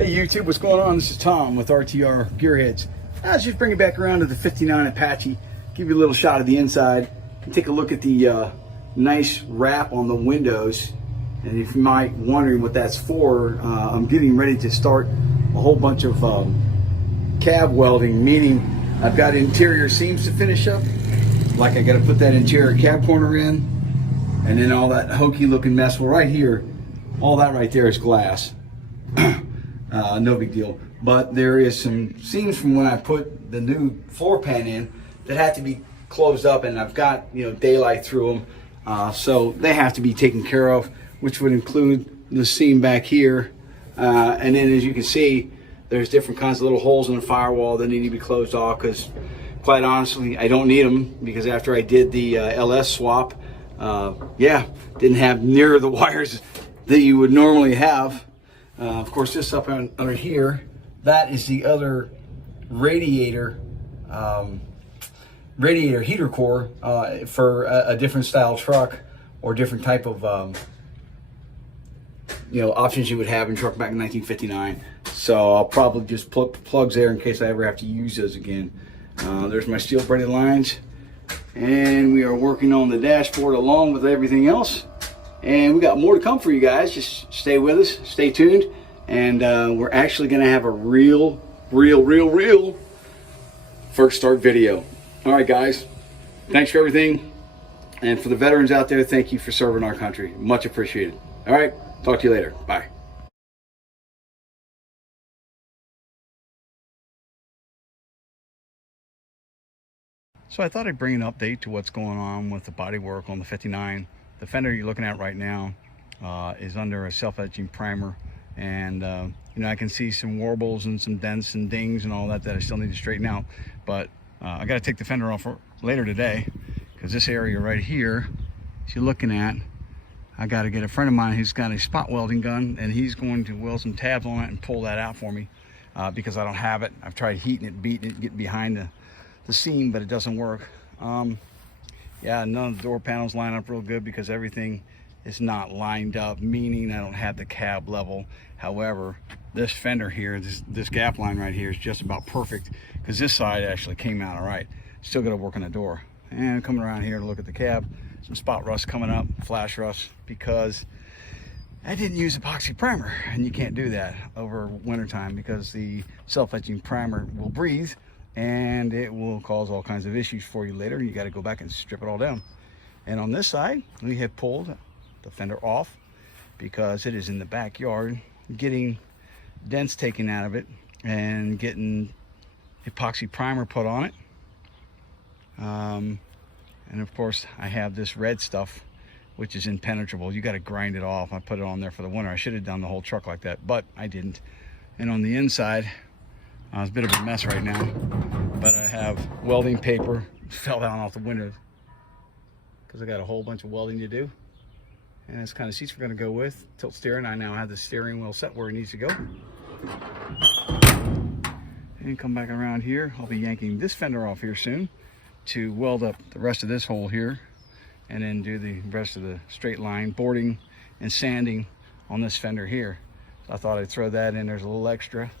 Hey YouTube, what's going on? This is Tom with RTR Gearheads. I was just bringing it back around to the 59 Apache, give you a little shot of the inside, and take a look at the nice wrap on the windows. And if you might wondering what that's for, I'm getting ready to start a whole bunch of cab welding, meaning I've got interior seams to finish up. Like I got to put that interior cab corner in, and then all that hokey looking mess. Well, right here, all that right there is glass. No big deal, but there is some seams from when I put the new floor pan in that had to be closed up, and I've got daylight through them, so they have to be taken care of, which would include the seam back here, and then as you can see, there's different kinds of little holes in the firewall that need to be closed off, because quite honestly I don't need them, because after I did the LS swap, didn't have near the wires that you would normally have. Of course, this up under here, that is the other radiator heater core for a different style truck or different type of options you would have in truck back in 1959. So I'll probably just put plugs there in case I ever have to use those again. There's my steel braided lines, and we are working on the dashboard along with everything else. And we got more to come for you guys. Just stay with us, stay tuned, and we're actually going to have a real first start video. All right, guys, thanks for everything, and for the veterans out there, thank you for serving our country. Much appreciated. All right, talk to you later. Bye. So I thought I'd bring an update to what's going on with the body work on the 59. The fender you're looking at right now is under a self-etching primer, and I can see some warbles and some dents and dings and all that I still need to straighten out. But I got to take the fender off later today, because this area right here, as you're looking at, I got to get a friend of mine who's got a spot welding gun, and he's going to weld some tabs on it and pull that out for me, because I don't have it. I've tried heating it, beating it, getting behind the seam, but it doesn't work. Yeah, none of the door panels line up real good because everything is not lined up, meaning I don't have the cab level. However, this fender here, this gap line right here is just about perfect, because this side actually came out all right. Still got to work on the door. And coming around here to look at the cab, some spot rust coming up, flash rust, because I didn't use epoxy primer, and you can't do that over wintertime because the self-etching primer will breathe, and it will cause all kinds of issues for you later. You got to go back and strip it all down. And on this side, we have pulled the fender off because it is in the backyard, getting dents taken out of it and getting epoxy primer put on it. And of course, I have this red stuff, which is impenetrable. You got to grind it off. I put it on there for the winter. I should have done the whole truck like that, but I didn't. And on the inside, it's a bit of a mess right now, but I have welding paper fell down off the window because I got a whole bunch of welding to do. And this kind of seats we're going to go with. Tilt steering. I now have the steering wheel set where it needs to go. And come back around here. I'll be yanking this fender off here soon to weld up the rest of this hole here, and then do the rest of the straight line boarding and sanding on this fender here. So I thought I'd throw that in. There's a little extra.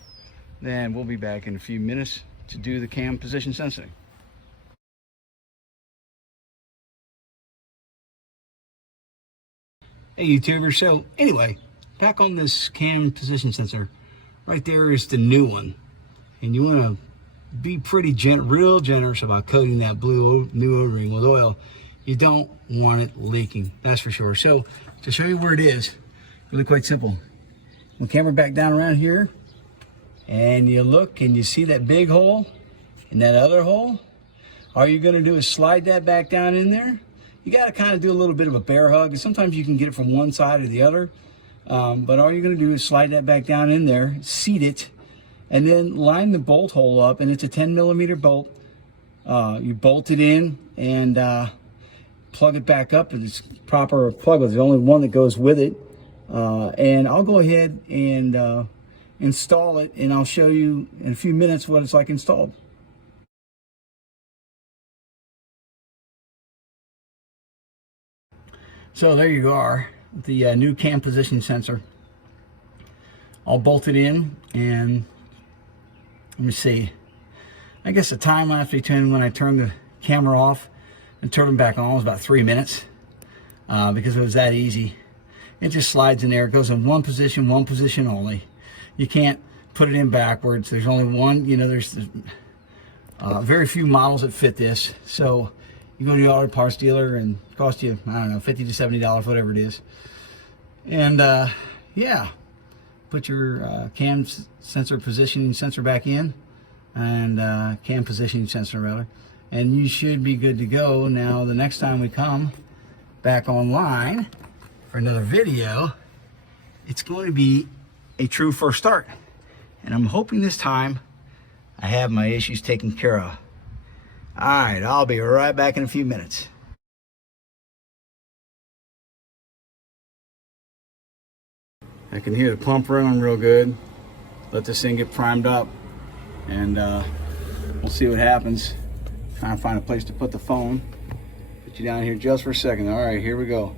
Then we'll be back in a few minutes to do the cam position sensing. Hey YouTuber, so anyway, back on this cam position sensor, right there is the new one. And you want to be pretty real generous about coating that new O-ring with oil. You don't want it leaking, that's for sure. So to show you where it is, really quite simple. We'll camera back down around here, and you look and you see that big hole and that other hole. All you're going to do is slide that back down in there. You got to kind of do a little bit of a bear hug, and sometimes you can get it from one side or the other, but all you're going to do is slide that back down in there, seat it, and then line the bolt hole up. And it's a 10mm bolt. You bolt it in and plug it back up, and it's proper plug. There's only one that goes with it, and I'll go ahead and install it, and I'll show you in a few minutes what it's like installed. So there you are, the new cam position sensor. all bolted in, and let me see. I guess the time lapse between when I turned the camera off and turned it back on was about 3 minutes, because it was that easy. It just slides in there. It goes in one position only. You can't put it in backwards. There's only one, you know, there's very few models that fit this. So you go to the auto parts dealer and it costs you, I don't know, $50 to $70, whatever it is. And yeah, put your cam sensor positioning sensor back in, and cam positioning sensor rather, and you should be good to go. Now the next time we come back online for another video, it's going to be a true first start, and I'm hoping this time I have my issues taken care of. All right, I'll be right back in a few minutes. I can hear the pump running real good. Let this thing get primed up, and we'll see what happens. Trying to find a place to put the phone. Put you down here just for a second. All right, here we go.